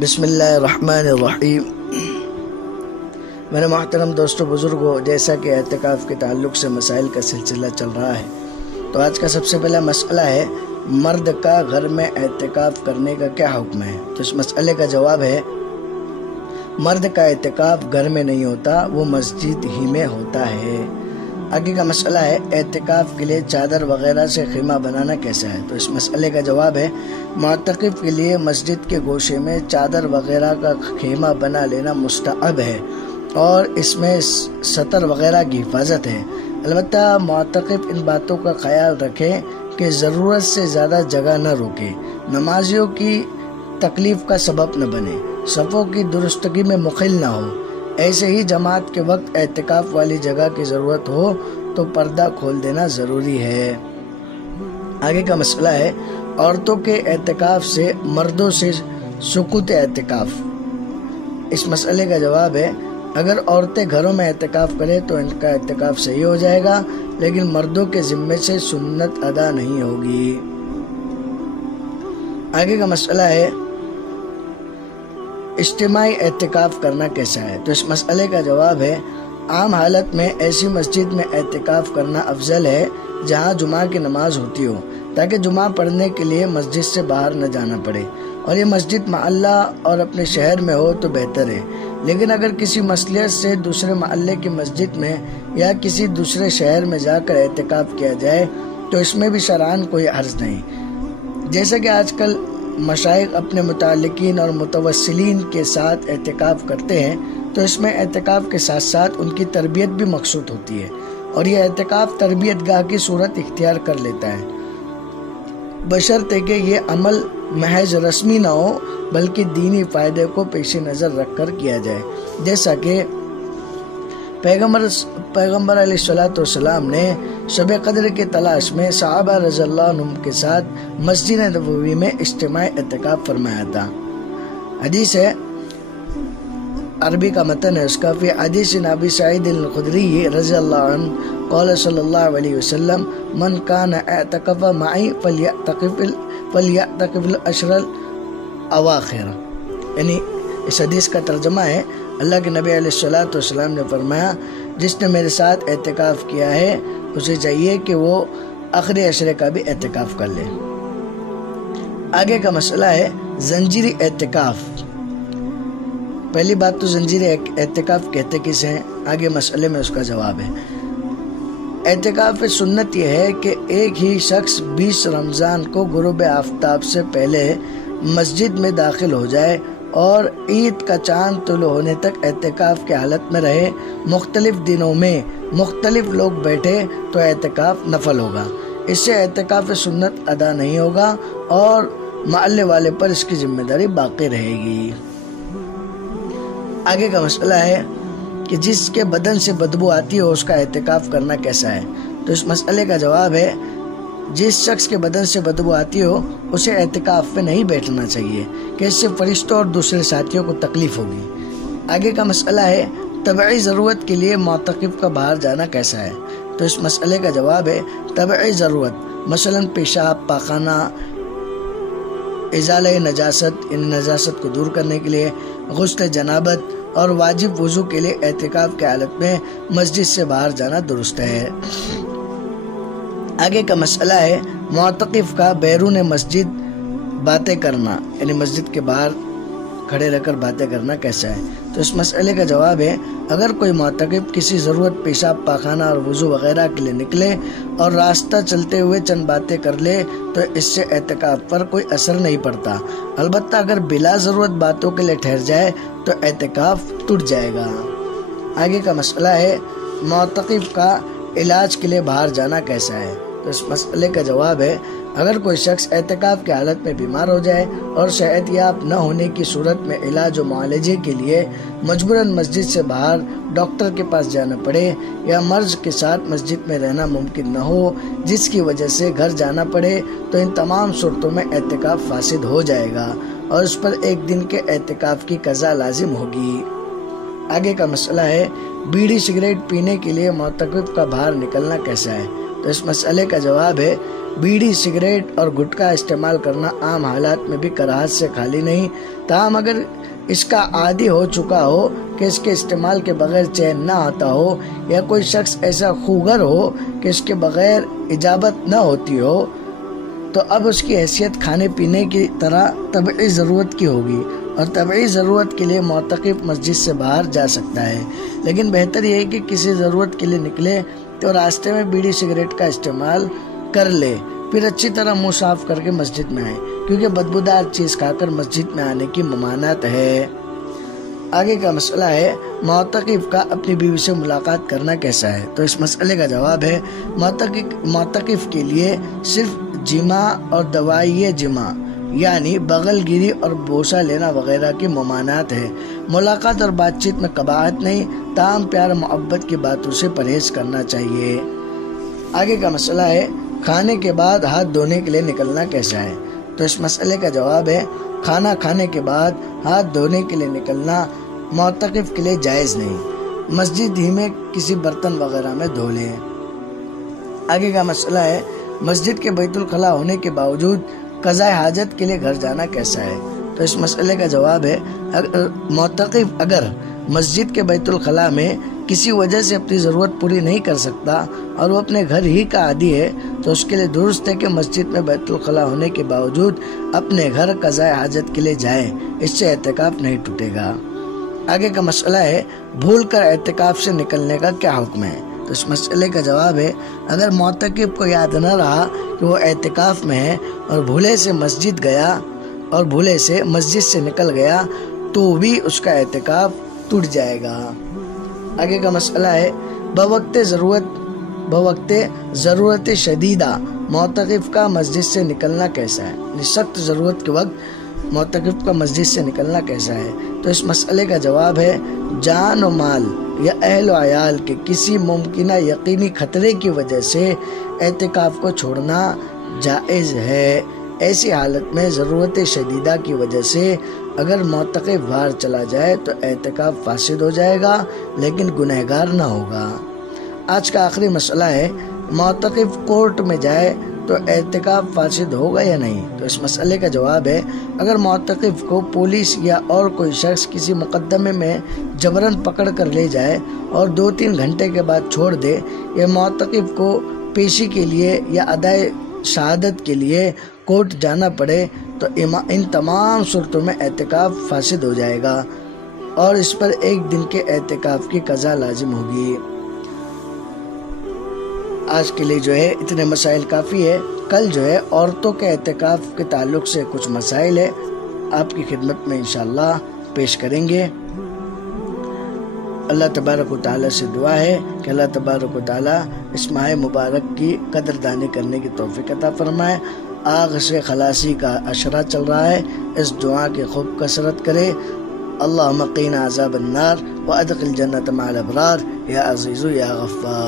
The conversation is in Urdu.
بسم اللہ الرحمن الرحیم۔ میرے محترم دوستوں بزرگوں، جیسا کہ اعتکاف کے تعلق سے مسائل کا سلسلہ چل رہا ہے، تو آج کا سب سے پہلا مسئلہ ہے مرد کا گھر میں اعتکاف کرنے کا کیا حکم ہے۔ تو اس مسئلے کا جواب ہے مرد کا اعتکاف گھر میں نہیں ہوتا، وہ مسجد ہی میں ہوتا ہے۔ آگے کا مسئلہ ہے اعتکاف کے لیے چادر وغیرہ سے خیمہ بنانا کیسا ہے۔ تو اس مسئلے کا جواب ہے معتکف کے لیے مسجد کے گوشے میں چادر وغیرہ کا خیمہ بنا لینا مستحب ہے اور اس میں ستر وغیرہ کی حفاظت ہے۔ البتہ معتکف ان باتوں کا خیال رکھے کہ ضرورت سے زیادہ جگہ نہ روکے، نمازیوں کی تکلیف کا سبب نہ بنے، صفوں کی درستگی میں مخل نہ ہو۔ ایسے ہی جماعت کے وقت اعتکاف والی جگہ کی ضرورت ہو تو پردہ کھول دینا ضروری ہے۔ آگے کا مسئلہ ہے عورتوں کے اعتکاف سے مردوں سے سقوط اعتکاف۔ اس مسئلے کا جواب ہے اگر عورتیں گھروں میں اعتکاف کریں تو ان کا اعتکاف صحیح ہو جائے گا، لیکن مردوں کے ذمے سے سنت ادا نہیں ہوگی۔ آگے کا مسئلہ ہے اجتماعی اعتکاف کرنا کیسا ہے۔ تو اس مسئلے کا جواب ہے عام حالت میں ایسی مسجد میں اعتکاف کرنا افضل ہے جہاں جمعہ کی نماز ہوتی ہو، تاکہ جمعہ پڑھنے کے لیے مسجد سے باہر نہ جانا پڑے، اور یہ مسجد محلہ اور اپنے شہر میں ہو تو بہتر ہے۔ لیکن اگر کسی مصلحت سے دوسرے محلے کی مسجد میں یا کسی دوسرے شہر میں جا کر اعتکاف کیا جائے تو اس میں بھی شرعاً کوئی حرج نہیں۔ جیسا کہ آج کل مشائخ اپنے متعلقین اور متوسلین کے ساتھ اعتکاف کرتے ہیں، تو اس میں اعتکاف کے ساتھ ساتھ ان کی تربیت بھی مقصود ہوتی ہے، اور یہ اعتکاف تربیت گاہ کی صورت اختیار کر لیتا ہے، بشرطے کہ یہ عمل محض رسمی نہ ہو بلکہ دینی فائدے کو پیش نظر رکھ کر کیا جائے۔ جیسا کہ پیغمبر علیہ السلام نے شب قدر کی تلاش میں صحابہ رضی اللہ عنہم کے ساتھ مسجد نبوی میں اجتماعی اعتکاف فرمایا تھا۔ حدیث ہے، عربی کا متن ہے اس کا، فی حدیث ابی سعید الخدری رضی اللہ عنہ قال صلی اللہ علیہ وسلم من کان اعتکف معی فلیعتکف العشر الاواخر۔ یعنی اس حدیث کا ترجمہ ہے اللہ کے نبی علیہ السلام نے فرمایا جس نے میرے ساتھ اعتکاف کیا ہے اسے چاہیے کہ وہ آخری عشرے کا بھی اعتکاف کر لے۔ آگے کا مسئلہ ہے زنجیری اعتکاف۔ پہلی بات تو زنجیری اعتکاف کہتے کس ہیں، آگے مسئلے میں اس کا جواب ہے۔ اعتکاف سنت یہ ہے کہ ایک ہی شخص 20 رمضان کو غروب آفتاب سے پہلے مسجد میں داخل ہو جائے اور عید کا چاند طلوع ہونے تک اعتکاف کی حالت میں رہے۔ مختلف دنوں میں مختلف لوگ بیٹھے تو اعتکاف نفل ہوگا، اس سے اعتکاف سنت ادا نہیں ہوگا اور محلے والے پر اس کی ذمہ داری باقی رہے گی۔ آگے کا مسئلہ ہے کہ جس کے بدن سے بدبو آتی ہو اس کا اعتکاف کرنا کیسا ہے۔ تو اس مسئلے کا جواب ہے جس شخص کے بدن سے بدبو آتی ہو اسے اعتکاف میں نہیں بیٹھنا چاہیے کہ اس سے فرشتوں اور دوسرے ساتھیوں کو تکلیف ہوگی۔ آگے کا مسئلہ ہے طبعی ضرورت کے لیے معتکف کا باہر جانا کیسا ہے۔ تو اس مسئلے کا جواب ہے طبعی ضرورت، مثلا پیشاب، پاخانہ، ازالہ نجاست، ان نجاست کو دور کرنے کے لیے، غسل جنابت اور واجب وضو کے لیے اعتکاف کی حالت میں مسجد سے باہر جانا درست ہے۔ آگے کا مسئلہ ہے معتکف کا بیرون مسجد باتیں کرنا، یعنی مسجد کے باہر کھڑے رہ کر باتیں کرنا کیسا ہے۔ تو اس مسئلے کا جواب ہے اگر کوئی معتکف کسی ضرورت پیشاب، پاخانہ اور وضو وغیرہ کے لیے نکلے اور راستہ چلتے ہوئے چند باتیں کر لے تو اس سے اعتکاف پر کوئی اثر نہیں پڑتا، البتہ اگر بلا ضرورت باتوں کے لیے ٹھہر جائے تو اعتکاف ٹوٹ جائے گا۔ آگے کا مسئلہ ہے معتکف کا علاج کے لیے باہر جانا کیسا ہے۔ تو اس مسئلے کا جواب ہے اگر کوئی شخص اعتکاف کی حالت میں بیمار ہو جائے اور صحت یاب نہ ہونے کی صورت میں علاج و معالجے کے لیے مجبوراً مسجد سے باہر ڈاکٹر کے پاس جانا پڑے، یا مرض کے ساتھ مسجد میں رہنا ممکن نہ ہو جس کی وجہ سے گھر جانا پڑے، تو ان تمام صورتوں میں اعتکاف فاسد ہو جائے گا اور اس پر ایک دن کے اعتکاف کی قضا لازم ہوگی۔ آگے کا مسئلہ ہے بیڑی سگریٹ پینے کے لیے معتکف کا باہر نکلنا کیسا ہے۔ تو اس مسئلے کا جواب ہے بیڑی، سگریٹ اور گٹکا استعمال کرنا عام حالات میں بھی کراہت سے خالی نہیں، تاہم اگر اس کا عادی ہو چکا ہو کہ اس کے استعمال کے بغیر چین نہ آتا ہو، یا کوئی شخص ایسا خوگر ہو کہ اس کے بغیر اجابت نہ ہوتی ہو، تو اب اس کی حیثیت کھانے پینے کی طرح طبعی ضرورت کی ہوگی، اور طبعی ضرورت کے لیے معتکف مسجد سے باہر جا سکتا ہے۔ لیکن بہتر یہ ہے کہ کسی ضرورت کے لیے نکلے تو راستے میں بیڑی سگریٹ کا استعمال کر لے، پھر اچھی طرح منہ صاف کر کے مسجد میں آئے، کیونکہ بدبودار چیز کھا کر مسجد میں آنے کی ممانعت ہے۔ آگے کا مسئلہ ہے معتکف کا اپنی بیوی سے ملاقات کرنا کیسا ہے؟ تو اس مسئلے کا جواب ہے معتکف کے لیے صرف جماع اور دوائی جماع یعنی بغل گیری اور بوسہ لینا وغیرہ کی ممانعت ہے۔ ملاقات اور بات چیت میں قباحت نہیں، تاہم پیار محبت کی باتوں سے پرہیز کرنا چاہیے۔ آگے کا مسئلہ ہے کھانے کے بعد ہاتھ دھونے کے لیے نکلنا کیسا ہے؟ تو اس مسئلے کا جواب ہے کھانا کھانے کے بعد ہاتھ دھونے کے لیے نکلنا معتکف کے لیے جائز نہیں، مسجد ہی میں کسی برتن وغیرہ میں دھو لے۔ آگے کا مسئلہ ہے مسجد کے بیت الخلا ہونے کے باوجود قضاء حاجت کے لیے گھر جانا کیسا ہے؟ تو اس مسئلے کا جواب ہے معتکف اگر مسجد کے بیت الخلا میں کسی وجہ سے اپنی ضرورت پوری نہیں کر سکتا اور وہ اپنے گھر ہی کا عادی ہے تو اس کے لیے درست ہے کہ مسجد میں بیت الخلا ہونے کے باوجود اپنے گھر قضاء حاجت کے لیے جائے، اس سے اعتکاف نہیں ٹوٹے گا۔ آگے کا مسئلہ ہے بھول کر اعتکاف سے نکلنے کا کیا حکم ہے؟ تو اس مسئلے کا جواب ہے اگر معتکف کو یاد نہ رہا کہ وہ اعتکاف میں ہے اور بھولے سے مسجد سے نکل گیا تو بھی اس کا اعتکاف ٹوٹ جائے گا۔ آگے کا مسئلہ ہے بوقت ضرورت شدیدہ معتکف کا مسجد سے نکلنا کیسا ہے؟ یعنی سخت ضرورت کے وقت معتکف کا مسجد سے نکلنا کیسا ہے؟ تو اس مسئلے کا جواب ہے جان و مال یا اہل و عیال کے کسی ممکنہ یقینی خطرے کی وجہ سے اعتکاف کو چھوڑنا جائز ہے۔ ایسی حالت میں ضرورت شدیدہ کی وجہ سے اگر معتکف باہر چلا جائے تو اعتکاف فاسد ہو جائے گا لیکن گنہگار نہ ہوگا۔ آج کا آخری مسئلہ ہے معتکف کورٹ میں جائے تو اعتکاف فاسد ہوگا یا نہیں؟ تو اس مسئلے کا جواب ہے اگر معتکف کو پولیس یا اور کوئی شخص کسی مقدمے میں جبراً پکڑ کر لے جائے اور 2-3 گھنٹے کے بعد چھوڑ دے، یا معتکف کو پیشی کے لیے یا ادائے شہادت کے لیے کورٹ جانا پڑے، تو ان تمام صورتوں میں اعتکاف فاسد ہو جائے گا اور اس پر 1 دن کے اعتکاف کی قضا لازم ہوگی۔ آج کے لیے جو ہے اتنے مسائل کافی ہے۔ کل جو ہے عورتوں کے اعتکاف کے تعلق سے کچھ مسائل ہے آپ کی خدمت میں انشاءاللہ پیش کریں گے۔ اللہ تبارک و تعالیٰ سے دعا ہے کہ اللہ تبارک و تعالیٰ اس ماہ مبارک کی قدردانی کرنے کی توفیق عطا فرمائے۔ آگ سے خلاصی کا اشرہ چل رہا ہے، اس دعا کی خوب کثرت کرے۔ اللہم قینا عذاب النار وادخل جنت مع الابرار یا عزیز یا غفار۔